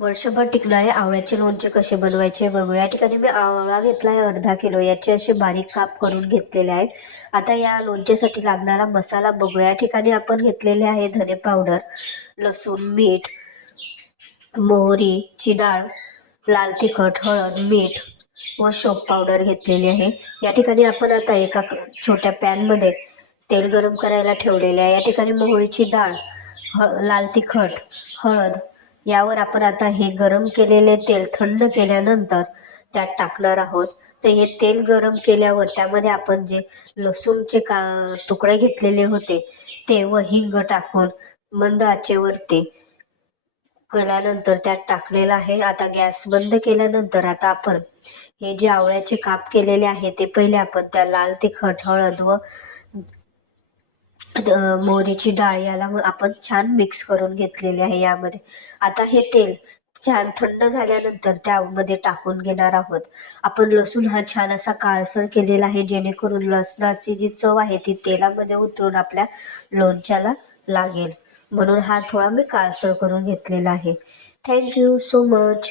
वर्षभर टिकणारे आवळ्याचे लोणचे कसे बनवायचे बघूया या ठिकाणी मी आवळा घेतला आहे अर्धा किलो. याचे असे बारीक काप करून घेतलेले आहे आता या लोणचेसाठी लागणारा मसाला बघूया या ठिकाणी आपण घेतलेले आहे धने पावडर लसूण मीठ मोहरीची डाळ लाल तिखट हळद मीठ व शोप पावडर घेतलेली आहे. या ठिकाणी आपण आता एका छोट्या पॅनमध्ये तेल गरम करायला ठेवलेले आहे. या ठिकाणी मोहरीची डाळ हळ लाल तिखट हळद यावर आपण आता हे गरम केलेले तेल थंड केल्यानंतर त्यात टाकणार आहोत. तर हे तेल गरम केल्यावर त्यामध्ये आपण जे लसूणचे का तुकडे घेतलेले होते ते व हिंग टाकून मंद आचेवर ते केल्यानंतर त्यात टाकलेलं आहे. आता गॅस बंद केल्यानंतर आता आपण हे जे आवळ्याचे काप केलेले आहे ते पहिले आपण त्या लाल तिखट हळद व मोहरीची डाळ याला आपण छान मिक्स करून घेतलेली आहे यामध्ये. आता हे तेल छान थंड झाल्यानंतर त्यामध्ये टाकून घेणार आहोत. आपण लसूण हा छान असा काळसर केलेला आहे जेणेकरून लसणाची जी चव आहे ती तेलामध्ये उतरून आपल्या लोणच्याला लागेल. म्हणून हा थोडा मी काळसर करून घेतलेला आहे. Thank you so much